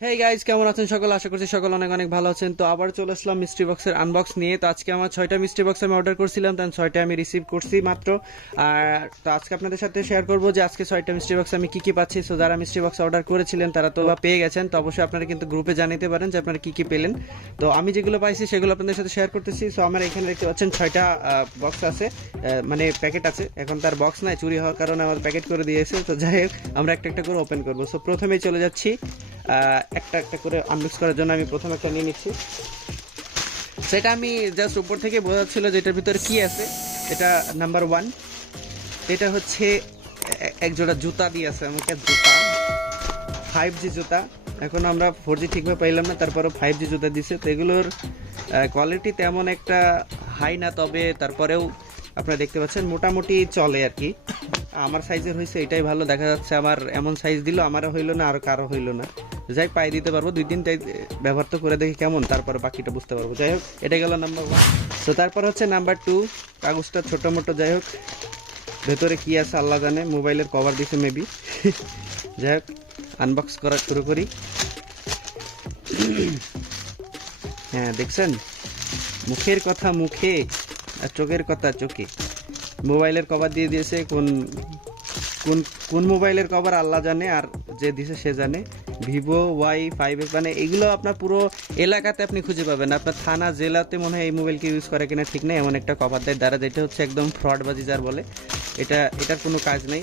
Hey guys, কেমন আছেন সকল? আশা করছি সকল অনেক অনেক ভালো আছেন। তো আবার চলে আসলাম মিস্ট্রি বক্সের আনবক্স নিয়ে। তো আজকে আমার 6টা মিস্ট্রি বক্স আমি অর্ডার করছিলাম, তাই 6টা আমি রিসিভ করছি মাত্র। আর তো আজকে আপনাদের সাথে শেয়ার করবো যে আজকে 6টা মিস্ট্রি বক্স আমি কি কি পাচ্ছি। সো যারা মিস্ট্রি বক্স অর্ডার করেছিলেন তারা তো পেয়ে গেছেন, তো অবশ্যই আপনারা কিন্তু গ্রুপে জানাতে পারেন যে আপনারা কি কি পেলেন। তো আমি যেগুলো পাইছি সেগুলো আপনাদের সাথে শেয়ার করতেছি। সো আমার এখানে দেখতে পাচ্ছেন 6টা বক্স আছে, মানে প্যাকেট আছে। এখন তার বক্স নাই, চুরি হওয়ার কারণে আমার প্যাকেট করে দিয়েছে। তো যাই হোক, আমরা একটা একটা করে ওপেন করবো। সো প্রথমেই চলে যাচ্ছি একটা একটা করে আনবক্স করার জন্য। আমি প্রথমে একটা নিয়ে নিচ্ছি। সেটা আমি জাস্ট উপর থেকে বোঝাচ্ছিল যে এটার ভিতরে কি আছে। এটা নাম্বার 1, এটা হচ্ছে এক জোড়া জুতা দিয়ে আছে আমাকে, জুতা 5G জুতা। এখন আমরা 4G ঠিকভাবে পাইলাম না, তারপরেও 5G জুতা দিছে। তো এগুলোর কোয়ালিটি তেমন একটা হাই না, তবে তারপরেও আপনারা দেখতে পাচ্ছেন মোটামুটি চলে আর কি। আমার সাইজের হয়েছে এটাই ভালো। দেখা যাচ্ছে আমার এমন সাইজ দিল, আমারও হইলো না আর কারো হইলো না। যাই পায়ে দিতে পারবো, 2-3 ব্যবহার তো করে দেখি কেমন, তারপর বাকিটা বুঝতে পারবো। যাই হোক, এটা গেল নাম্বার 1। তো তারপর হচ্ছে নাম্বার 2, কাগজটা ছোটো মোটো। যাই হোক, ভেতরে কি আছে আল্লাহ জানে। মোবাইলের কভার দিছে মেবি। যাই হোক, আনবক্স করা শুরু করি। হ্যাঁ, দেখছেন, মুখের কথা মুখে আর চোখের কথা চোখে। মোবাইলের কভার দিয়ে দিয়েছে। কোন কোন কোন মোবাইলের কভার আল্লাহ জানে, আর যে দিছে সে জানে। ভিভো Y5X, মানে এগুলো আপনার পুরো এলাকাতে আপনি খুঁজে পাবেন। আপনার থানা জেলাতে মনে হয় এই মোবাইলকে ইউজ করে কিনা ঠিক নেই, এমন একটা কভার দেয় দ্বারা, যেটা হচ্ছে একদম ফ্রডবাজি যার বলে। এটার কোনো কাজ নেই।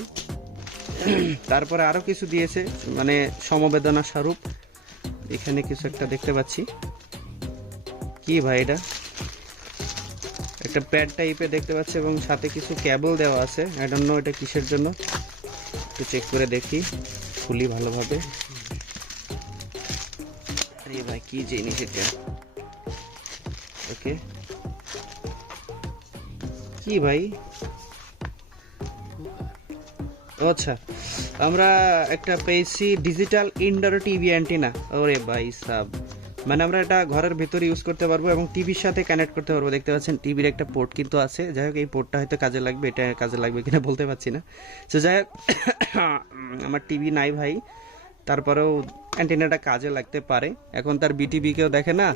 তারপরে আরও কিছু দিয়েছে, মানে সমবেদনা স্বরূপ। এখানে কিছু একটা দেখতে পাচ্ছি। কি ভাই এটা? একটা প্যাড টাইপের দেখতে পাচ্ছি এবং সাথে কিছু কেবল দেওয়া আছে। আই ডোন্ট নো এটা কিসের জন্য, একটু চেক করে দেখি, খুলি ভালোভাবে। আরে ভাই, কি জিনিস এটা? ওকে, কি ভাই? আচ্ছা, আমরা একটা পেয়েছি ডিজিটাল ইনডোর টিভি অ্যান্টিনা। ওরে ভাই সাব, মানে আমরা এটা ঘরের ভেতরে ইউজ করতে পারবো এবং টিভির সাথে কানেক্ট করতে পারবো। দেখতে পাচ্ছেন টিভির একটা পোর্ট কিন্তু আছে। যাই হোক, এই পোর্টটা হয়তো কাজে লাগবে, এটা কাজে লাগবে কিনা বলতে পারছি না। তো যাই হোক, আমার টিভি নাই ভাই, তারপরেও অ্যান্টেনাটা কাজে লাগতে পারে। এখন তার বিটিভি কেউ দেখে না।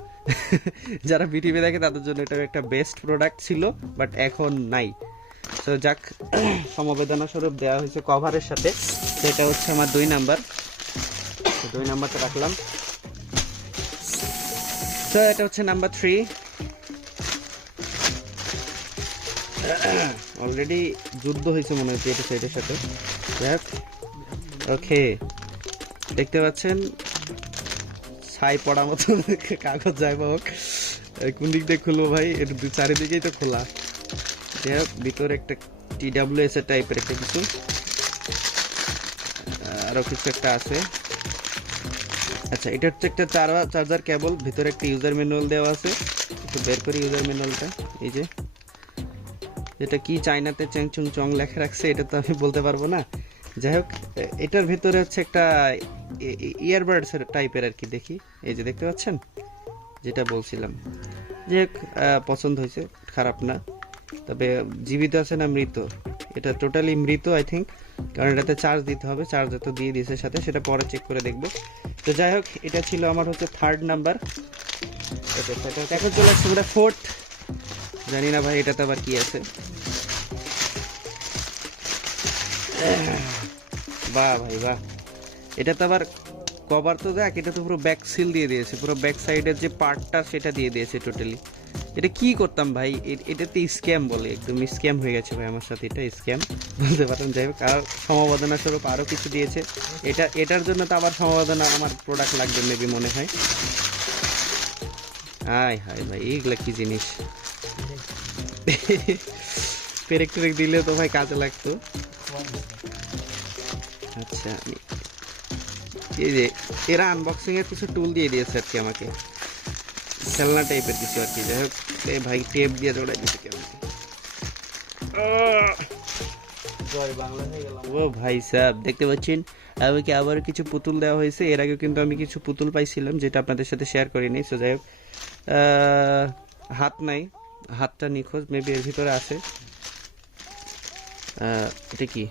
যারা বিটিভি দেখে তাদের জন্য এটা একটা বেস্ট প্রোডাক্ট ছিল, বাট এখন নাই। তো যাক, সমবেদনা স্বরূপ দেওয়া হয়েছে কভারের সাথে। সেটা হচ্ছে আমার 2 নাম্বার। 2 নাম্বারটা রাখলাম। তো এটা হচ্ছে নাম্বার 3। অলরেডি যুদ্ধ হয়েছে মনে হচ্ছে এটা সাইডের সাথে। যাক, ওকে, দেখতে পাচ্ছেন ছাই পড়া মতো কাগজ। যাই হোক, কোন দিক দিয়ে খুলবো ভাই? এটা চারিদিকেই তো খোলা। যাই হোক, ভিতরে একটা TWS এর টাইপের একটা কিছু, আরও কিছু একটা আছে। আচ্ছা, এটা হচ্ছে একটা চার্জার কেবল। ভিতরে একটা ইউজার ম্যানুয়াল দেওয়া আছে। একটু বের করি ইউজার ম্যানুয়ালটা। এই যে, এটা কি চাইনাতে চ্যাং চুং চং লেখা রাখছে, এটা তো আমি বলতে পারবো না। যাই হোক, এটার ভিতরে হচ্ছে একটা ইয়ারবাডস টাইপের আর কি। দেখি, এই যে দেখতে পাচ্ছেন, যেটা বলছিলাম। যাই হোক, পছন্দ হয়েছে, খারাপ না। তবে জীবিত আছে না মৃত? এটা টোটালি মৃত আই থিঙ্ক, কারণ এটাতে চার্জ দিতে হবে। চার্জ তো দিয়ে দিয়েছে সাথে, সেটা পরে চেক করে দেখবো। তো যাই হোক, এটা ছিল আমার হচ্ছে 3rd নাম্বার। এখন চলে আসছে আমরা 4th। জানি না ভাই এটাতে আবার কি আছে। বাহ ভাই বাহ, এটা তো আবার কভার তো দেখ, এটা তো পুরো ব্যাক সিল দিয়ে দিয়েছে। পুরো ব্যাক সাইডের যে পার্টটা সেটা দিয়ে দিয়েছে টোটালি। এটা কি করতাম ভাই? এটাতে স্ক্যাম বলে, একদম স্ক্যাম হয়ে গেছে ভাই আমার সাথে। এটা স্ক্যাম বলতে পারেন। যাই হোক, আর সমবেদনা স্বরূপ আরও কিছু দিয়েছে। এটার জন্য তো আবার সমবেদনা আমার প্রোডাক্ট লাগবে মেবি, মনে হয়। হাই হাই ভাই, এইগুলা কি জিনিস? পেরেক টেরেক দিলে তো ভাই কাজে লাগতো। আচ্ছা, এই যে এরা আনবক্সিং এর কিছু টুল দিয়ে দিয়েছে আর কি আমাকে, খেলনা টাইপের কিছু আর কি। যাই হোক, এই ভাই টেপ দিয়ে জোড়াই দিতে কেমন। ও ভাই সাহেব, দেখতে পাচ্ছেন আমাকে আবার কিছু পুতুল দেওয়া হয়েছে। এর আগে কিন্তু আমি কিছু পুতুল পাইছিলাম, যেটা আপনাদের সাথে শেয়ার করিনি। সো যাই হোক, হাত নাই, হাতটা নিখোঁজ, মেবি এর ভিতরে আছে। এটা কি?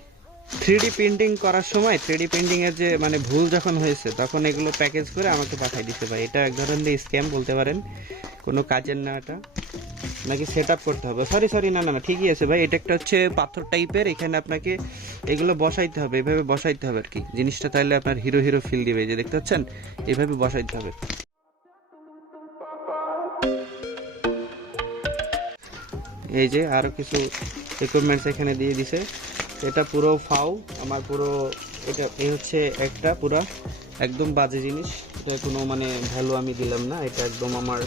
3D প্রিন্টিং করার সময় 3D প্রিন্টিং এর যে মানে ভুল যখন হয়েছে তখন এগুলো প্যাকেজ করে আমাকে পাঠিয়ে দিছে ভাই। এটা এক ধরনের স্ক্যাম বলতে পারেন, কোনো কাজের না এটা, নাকি সেট আপ করতে হবে। সরি সরি, না না না, ঠিকই আছে ভাই। এটা একটা হচ্ছে পাথর টাইপের, এখানে আপনাকে এগুলো বসাইতে হবে, এভাবে বসাইতে হবে আর কি জিনিসটা, তাহলে আপনার হিরো হিরো ফিল দিবে। যে দেখতে পাচ্ছেন এইভাবে বসাইতে হবে। এই যে আরো কিছু ইকুইপমেন্টস এখানে দিয়ে দিছে। এটা পুরো ফাউ আমার পুরো, এটা এই হচ্ছে একটা পুরা একদম বাজে জিনিস। এটা কোনো মানে ভ্যালু আমি দিলাম না, এটা একদম আমার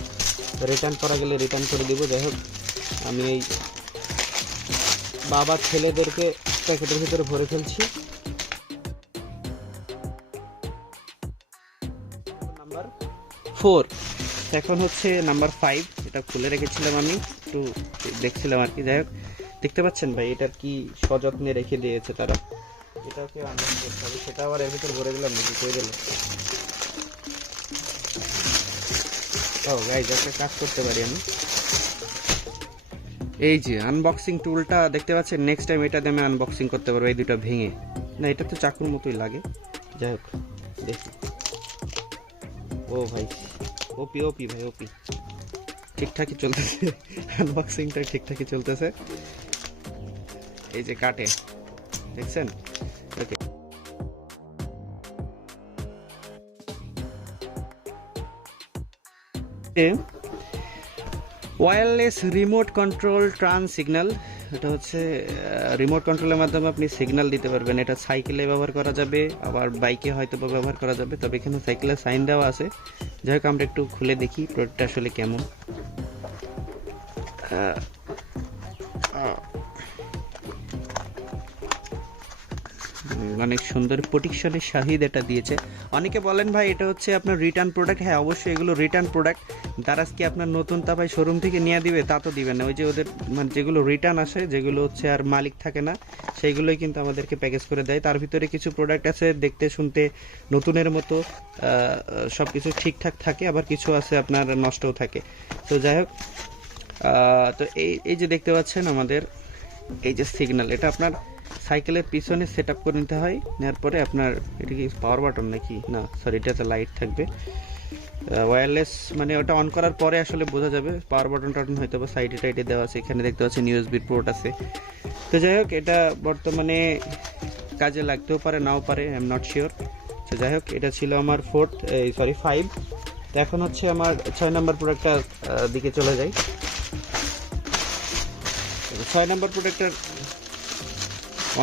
রিটার্ন করা গেলে রিটার্ন করে দিব। যাই হোক, আমি এই বাবা ছেলেদেরকে প্যাকেটের ভিতরে ভরে ফেলছি। নাম্বার 4, এখন হচ্ছে নাম্বার 5। এটা খুলে রেখেছিলাম আমি, একটু দেখছিলাম আর কি। যাই হোক, দেখতে পাচ্ছেন ভাই এটার কি সযত্নে রেখে দিয়েছে তারা। এটাও কেউ আনবক্স করতে হবে, সেটা আবার এর ভিতরে ভরে দিলাম নাকি, কই দিল। ও গাইজ, একটা কাজ করতে পারি আমি, এই যে আনবক্সিং টুলটা দেখতে পাচ্ছেন, নেক্সট টাইম এটা দিয়ে আমি আনবক্সিং করতে পারবো এই দুটো ভেঙে। না, এটা তো চাকুর মতোই লাগে। যাই হোক, দেখি। ও ভাই, ওপি ওপি ভাই, ওপি। ঠিকঠাকই চলতেছে, আনবক্সিংটা ঠিকঠাকই চলতেছে। এই যে কাটে, দেখছেন? Okay, wireless remote control trans signal. এটা হচ্ছে রিমোট কন্ট্রোলের মাধ্যমে আপনি সিগন্যাল দিতে পারবেন। এটা সাইকেলে ব্যবহার করা যাবে, আবার বাইকে হয়তো ব্যবহার করা যাবে, তবে এখানে সাইকেলের সাইন দেওয়া আছে। যাই হোক, আমরা একটু খুলে দেখি প্রোডাক্টটা আসলে কেমন। অনেক সুন্দর প্রোটেকশনের শাহিদ এটা দিয়েছে। অনেকে বলেন ভাই এটা হচ্ছে আপনার রিটার্ন প্রোডাক্ট। হ্যাঁ, অবশ্যই এগুলো রিটার্ন প্রোডাক্ট। দারাজ কি আপনার নতুন তা ভাই শোরুম থেকে নিয়ে দিবে? তা তো দিবে না। ওই যে ওদের মানে যেগুলো রিটার্ন আসে, যেগুলো হচ্ছে আর মালিক থাকে না, সেইগুলোই কিন্তু আমাদেরকে প্যাকেজ করে দেয়। তার ভিতরে কিছু প্রোডাক্ট আছে দেখতে শুনতে নতুনের মতো, সব কিছু ঠিকঠাক থাকে, আবার কিছু আছে আপনার নষ্টও থাকে। তো যাই হোক, তো এই যে দেখতে পাচ্ছেন আমাদের এই যে সিগন্যাল, এটা আপনার সাইকেলের পিছনে সেট আপ করে নিতে হয়। নেওয়ার পরে আপনার, এটা কি পাওয়ার বাটন নাকি? না সরি, এটাতে লাইট থাকবে। ওয়্যারলেস মানে ওটা অন করার পরে আসলে বোঝা যাবে। পাওয়ার বাটন টাটন হয়তো বা সাইডে টাইডে দেওয়া আছে। এখানে দেখতে পাচ্ছেন ইউএসবি পোর্ট আছে। তো যাই হোক, এটা বর্তমানে কাজে লাগতেও পারে, নাও পারে, আই এম নট শিওর। তো যাই হোক, এটা ছিল আমার 5। তো এখন হচ্ছে আমার 6 নম্বর প্রোডাক্টটার দিকে চলে যাই। 6 নম্বর প্রোডাক্টটার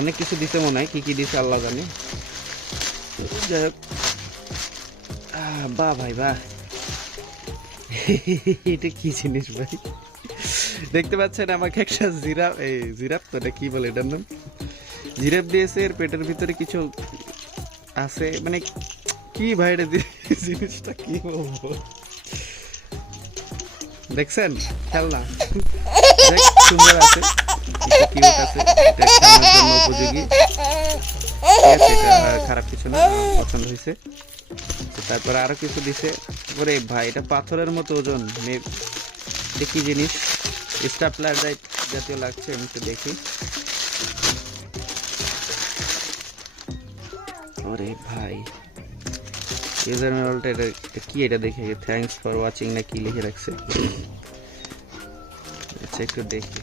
অনেক কিছু দিতে মনে হয়, কি দিছে আল্লাহ জানে। যাই হোক, বাহ ভাই বাহ, এটা কি জিনিস ভাই? দেখতে পাচ্ছেন আমাকে একটা জিরাফ তো এটা কি বলে, এটার নাম জিরাফ দিয়েছে। এর পেটের ভিতরে কিছু আছে, মানে কি ভাই এটা জিনিসটা কি বলবো, দেখছেন? খেলনা সুন্দর আছে, কিউট আছে, এটা খেলনার জন্য উপযোগী। ঠিক আছে, এটা খারাপ কিছু না, পছন্দ হয়েছে। তারপরে আরো কিছু দিছে। ওরে ভাই, এটা পাথরের মতো ওজন, কি জিনিস? স্টাপলার জাতীয় লাগছে, আমি একটু দেখি। ওরে ভাই, ইউজার ম্যানুয়ালটা এটা কি? এটা দেখে থ্যাঙ্কস ফর ওয়াচিং না কি লিখে রাখছে। আচ্ছা, একটু দেখি।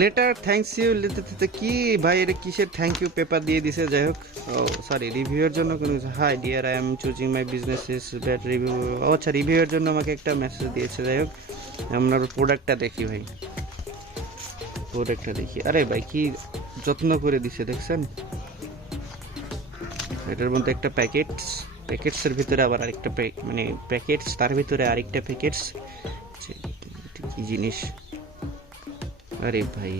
লেটার থ্যাঙ্কস ইউ কি ভাই? এটা কিসের থ্যাংক ইউ পেপার দিয়ে দিছে? যাই হোক, ও সরি, রিভিউয়ের জন্য কোনো কিছু। High deer, I am choosing my business is bad review. আচ্ছা, রিভিউয়ের জন্য আমাকে একটা মেসেজ দিয়েছে। যাই হোক, আমরা প্রোডাক্টটা দেখি ভাই, প্রোডাক্টটা দেখি। আরে ভাই, কি যত্ন করে দিছে দেখছেন? এটার মধ্যে একটা প্যাকেটসের ভিতরে আবার আরেকটা মানে প্যাকেটস, তার ভিতরে আরেকটা প্যাকেটস। কি জিনিস? আরে ভাই,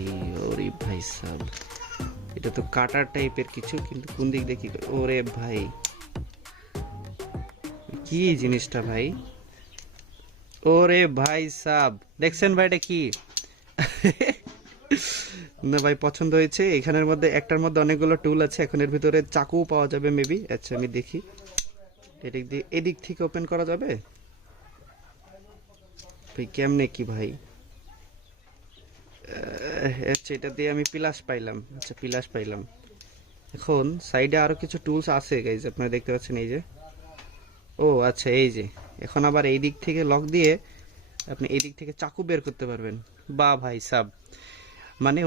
ওরে ভাই সাব, এটা তো কাটার টাইপের কিছু, কিন্তু কোন দিক দেখি। ওরে ভাই, কি জিনিসটা ভাই? ওরে ভাই সাব, দেখছেন ভাই এটা কি? না ভাই, পছন্দ হয়েছে। এখানের মধ্যে একটার মধ্যে অনেকগুলো টুল আছে, এখন এর ভিতরে চাকুও পাওয়া যাবে মেবি। আচ্ছা, আমি দেখি এদিক থেকে ওপেন করা যাবে ভাই? কেমনে কি ভাই? আচ্ছা, এটা দিয়ে আমি পিলাস পাইলাম। আচ্ছা, পিলাস পাইলাম। এখন সাইডে আরো কিছু টুলস আছে গাইজ, আপনারা দেখতে পাচ্ছেন এই যে। ও আচ্ছা, এই যে এখন আবার এই দিক থেকে লক দিয়ে আপনি এই দিক থেকে চাকু বের করতে পারবেন। বা ভাই সাব, মানে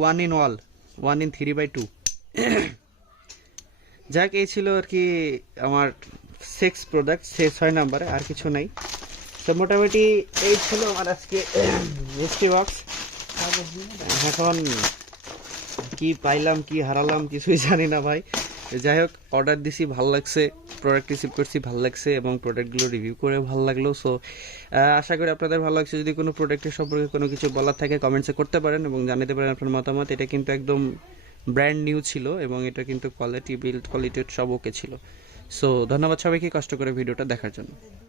ওয়ান ইন অল, 1 in 3/2। যাক, এই ছিল আর কি আমার 6 প্রোডাক্ট, 6 নাম্বারে, আর কিছু নাই। তো মোটামুটি এই ছিল আমার আজকে মিস্ট্রি বক্স। এখন কি পাইলাম কি হারালাম কিছুই জানি না ভাই। যাই হোক, অর্ডার দিছি, ভালো লাগছে, প্রোডাক্ট রিসিভ করছি, ভালো লাগছে, এবং প্রোডাক্টগুলো রিভিউ করে ভালো লাগলো। সো আশা করি আপনাদের ভালো লাগছে। যদি কোনো প্রোডাক্টের সম্পর্কে কোনো কিছু বলার থাকে কমেন্টসে করতে পারেন এবং জানাতে পারেন আপনার মতামত। এটা কিন্তু একদম ব্র্যান্ড নিউ ছিল এবং এটা কিন্তু কোয়ালিটি, বিল্ড কোয়ালিটি সব ওকে ছিল। সো ধন্যবাদ সবাইকে কষ্ট করে ভিডিওটা দেখার জন্য।